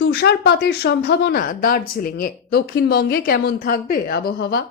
তুষারপাতের সম্ভাবনা দার্জিলিংয়ে। দক্ষিণবঙ্গে কেমন থাকবে আবহাওয়া?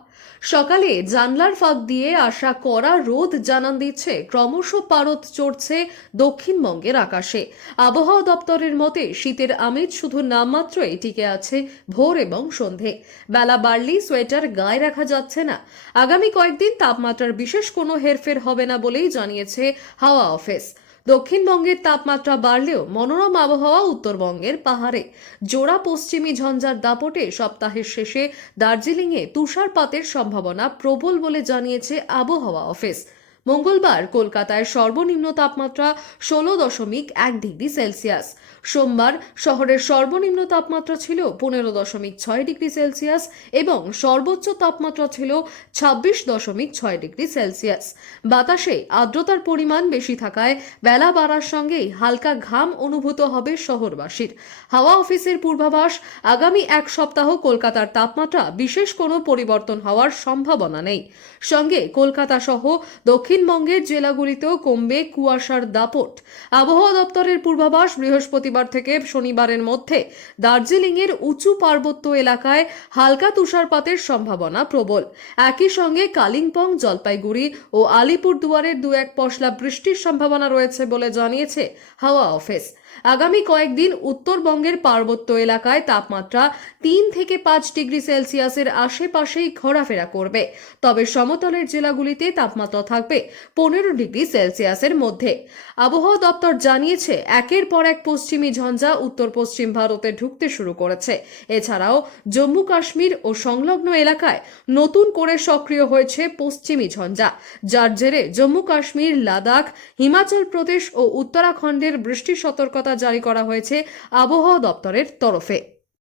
সকালে জানলার ফাঁক দিয়ে আসা কড়া রোদ জানান দিচ্ছে ক্রমশ পারদ চড়ছে দক্ষিণবঙ্গের আকাশে। আবহাওয়া দপ্তরের মতে শীতের আমেজ শুধু নামমাত্রই টিকে আছে ভোর এবং সন্ধে। বেলা বাড়লেই সোয়েটার গায়ে রাখা যাচ্ছে না। আগামী কয়েকদিন তাপমাত্রার বিশেষ কোনো হেরফের হবে না বলেই জানিয়েছে হাওয়া অফিস। দক্ষিণবঙ্গের তাপমাত্রা বাড়লেও মনোরম আবহাওয়া উত্তরবঙ্গের পাহাড়ে। জোড়া পশ্চিমী ঝঞ্ঝার দাপটে সপ্তাহের শেষে দার্জিলিংয়ে তুষারপাতের সম্ভাবনা প্রবল বলে জানিয়েছে আবহাওয়া অফিস। মঙ্গলবার কলকাতায় সর্বনিম্ন তাপমাত্রা 16.1 ডিগ্রি সেলসিয়াস। সোমবার শহরের সর্বনিম্ন তাপমাত্রা ছিল 15.6 ডিগ্রি সেলসিয়াস এবং সর্বোচ্চ তাপমাত্রা ছিল 26.6 ডিগ্রি সেলসিয়াস। বাতাসে আর্দ্রতার পরিমাণ বেশি থাকায় বেলা বাড়ার সঙ্গেই হালকা ঘাম অনুভূত হবে শহরবাসীর। হাওয়া অফিসের পূর্বাভাস, আগামী এক সপ্তাহ কলকাতার তাপমাত্রা বিশেষ কোনো পরিবর্তন হওয়ার সম্ভাবনা নেই। সঙ্গে কলকাতা সহ দক্ষিণবঙ্গের জেলাগুলিতেও কমবে কুয়াশার দাপট। আবহাওয়া দপ্তরের পূর্বাভাস, বৃহস্পতিবার থেকে শনিবারের মধ্যে দার্জিলিংয়ের উঁচু পার্বত্য এলাকায় হালকা তুষারপাতের সম্ভাবনা প্রবল। একই সঙ্গে কালিম্পং, জলপাইগুড়ি ও আলিপুরদুয়ারের দু এক পশলা বৃষ্টির সম্ভাবনা রয়েছে বলে জানিয়েছে হাওয়া অফিস। আগামী কয়েকদিন উত্তরবঙ্গের পার্বত্য এলাকায় তাপমাত্রা 3 থেকে 5 ডিগ্রি সেলসিয়াসের আশেপাশেই ঘোরাফেরা করবে। তবে সমতলের জেলাগুলিতে তাপমাত্রা থাকবে 15 ডিগ্রি সেলসিয়াসের মধ্যে। আবহাওয়া দপ্তর জানিয়েছে একের পর এক পশ্চিমী ঝঞ্ঝা উত্তর পশ্চিম ভারতে ঢুকতে শুরু করেছে। এছাড়াও জম্মু কাশ্মীর ও সংলগ্ন এলাকায় নতুন করে সক্রিয় হয়েছে পশ্চিমী ঝঞ্ঝা, যার জেরে জম্মু কাশ্মীর, লাদাখ, হিমাচল প্রদেশ ও উত্তরাখণ্ডের বৃষ্টির সতর্কতা জারি করা হয়েছে আবহাওয়া দপ্তরের তরফে।